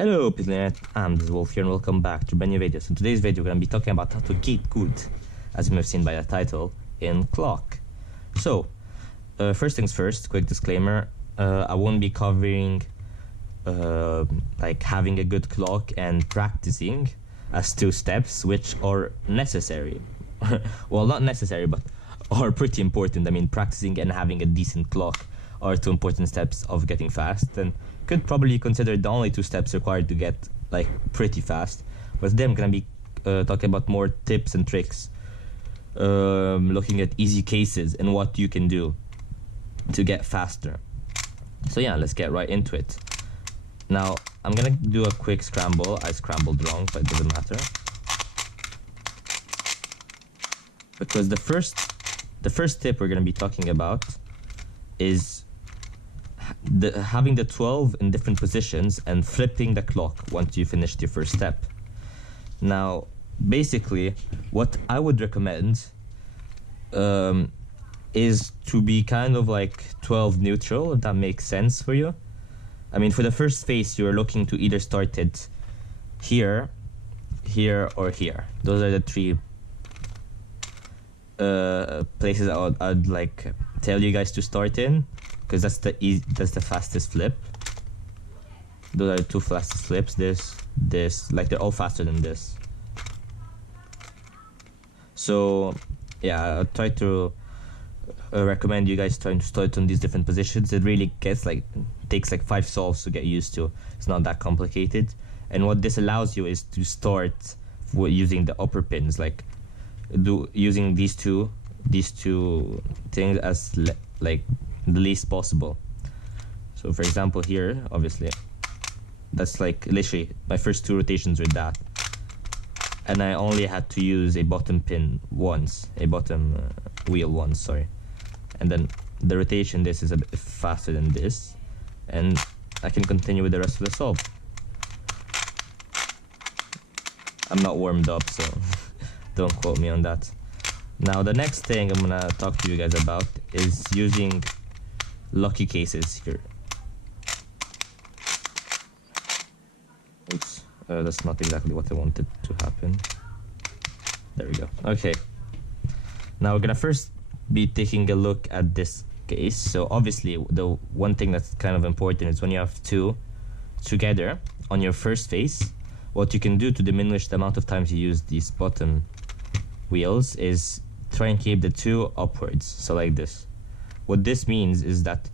Hello Pizzinet, I'm this Wolf here and welcome back to brand new videos. In today's video we're going to be talking about how to get good, as you may have seen by the title, in clock. So, first things first, quick disclaimer, I won't be covering like having a good clock and practicing as two steps which are necessary. Well, not necessary, but are pretty important. I mean, practicing and having a decent clock are two important steps of getting fast, and could probably consider the only two steps required to get like pretty fast. But today I'm gonna be talking about more tips and tricks, looking at easy cases and what you can do to get faster. So yeah, let's get right into it. Now I'm gonna do a quick scramble. I scrambled wrong, but it doesn't matter, because the first tip we're gonna be talking about is having the 12 in different positions and flipping the clock once you finished your first step. Now, basically, what I would recommend is to be kind of like 12 neutral, if that makes sense for you. I mean, for the first phase, you're looking to either start it here, here, or here. Those are the three places I'd like tell you guys to start in, because that's the fastest flip. Those are the two fastest flips. This, like, they're all faster than this. So yeah, I try to recommend you guys trying to start on these different positions. It really takes like 5 solves to get used to. It's not that complicated, and what this allows you is to start using the upper pins, like using these two things as like the least possible. So for example here, obviously that's like literally my first 2 rotations with that, and I only had to use a bottom pin once, a bottom wheel once, sorry, and then the rotation, this is a bit faster than this, and I can continue with the rest of the solve. I'm not warmed up, so don't quote me on that. Now the next thing I'm gonna talk to you guys about is using lucky cases here. Oops, that's not exactly what I wanted to happen. There we go. Okay. Now we're gonna first be taking a look at this case. So obviously the one thing that's kind of important is when you have 2 together on your first phase, what you can do to diminish the amount of times you use these bottom wheels is try and keep the 2 upwards, so like this. What this means is that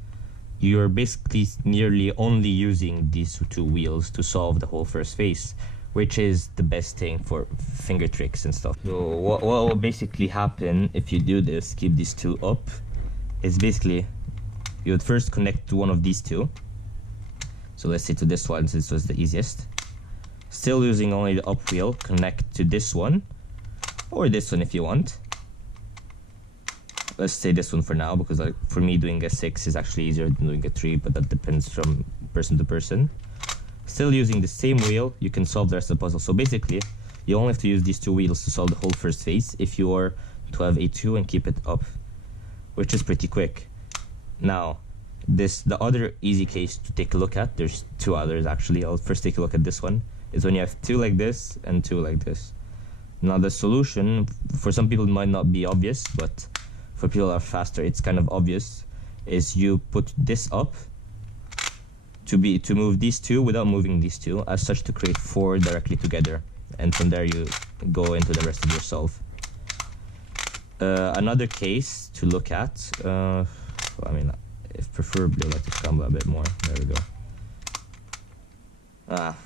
you're basically nearly only using these 2 wheels to solve the whole first phase, which is the best thing for finger tricks and stuff. So what will basically happen if you do this, keep these 2 up, is basically you would first connect to one of these 2. So let's say to this one, since this was the easiest. Still using only the up wheel, connect to this one, or this one if you want. Let's say this one for now, because like for me doing a 6 is actually easier than doing a 3, but that depends from person to person. Still using the same wheel, you can solve the rest of the puzzle. So basically, you only have to use these 2 wheels to solve the whole first phase if you are to have a 2 and keep it up, which is pretty quick. Now, the other easy case to take a look at, there's 2 others actually. I'll first take a look at this one, is when you have 2 like this and 2 like this. Now the solution, for some people it might not be obvious, but for people that are faster, it's kind of obvious, is you put this up to move these 2 without moving these 2, as such to create 4 directly together, and from there you go into the rest of your solve. Another case to look at, I mean, if preferably I'd like to scramble a bit more. There we go.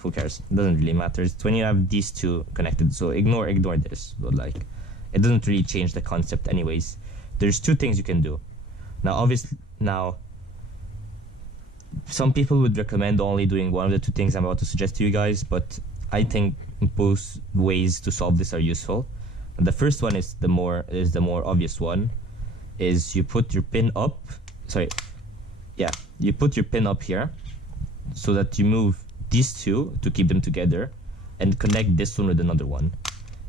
Who cares? It doesn't really matter. It's when you have these 2 connected, so ignore this, but like it doesn't really change the concept anyways. There's 2 things you can do. Now obviously, some people would recommend only doing one of the 2 things I'm about to suggest to you guys, but I think both ways to solve this are useful. And the first one is the more obvious one, is you put your pin up, you put your pin up here, so that you move these 2 to keep them together, and connect this one with another one.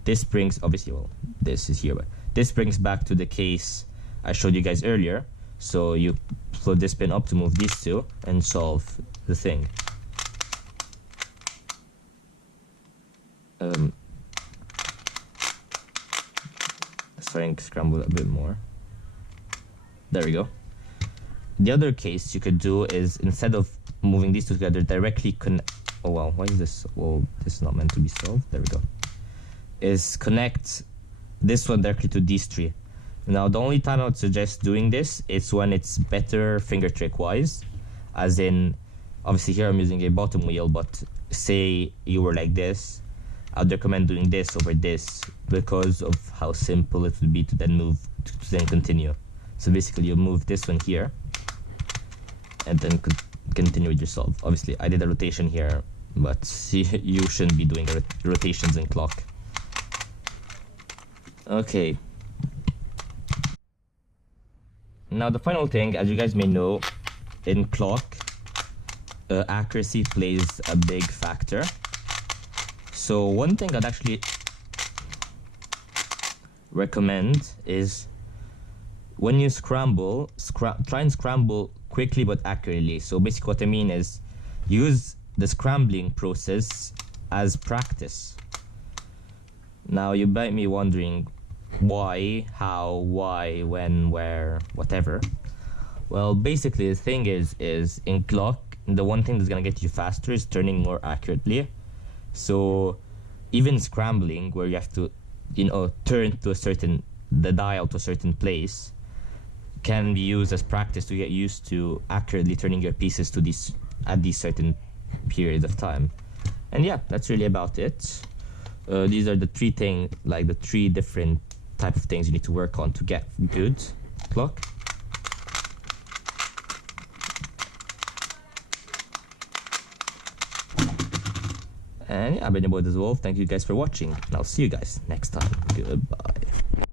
This brings, obviously, well, this is here, but this brings back to the case I showed you guys earlier. So you put this pin up to move these 2 and solve the thing. Let's try and scramble a bit more. There we go. The other case you could do is, instead of moving these two together, directly oh wow, why is this? Well, this is not meant to be solved. There we go. Is connect this one directly to these three. Now, the only time I would suggest doing this is when it's better finger trick wise, as in, obviously here I'm using a bottom wheel, but say you were like this, I'd recommend doing this over this because of how simple it would be to then move, to then continue. So basically you move this one here and then continue with your solve. Obviously I did a rotation here, but you shouldn't be doing rotations in clock. Okay. Now the final thing, as you guys may know, in clock, accuracy plays a big factor. So one thing I'd actually recommend is when you scramble, try and scramble quickly but accurately. So basically what I mean is use the scrambling process as practice. Now you might be wondering why, how, why, when, where, whatever. Well, basically the thing is in clock, the one thing that's gonna get you faster is turning more accurately. So even scrambling, where you have to, turn to the dial to a certain place, can be used as practice to get used to accurately turning your pieces to these certain periods of time. And yeah, that's really about it. These are the three different type of things you need to work on to get good clock. And yeah, I've been your boy Wolf. Thank you guys for watching, and I'll see you guys next time. Goodbye.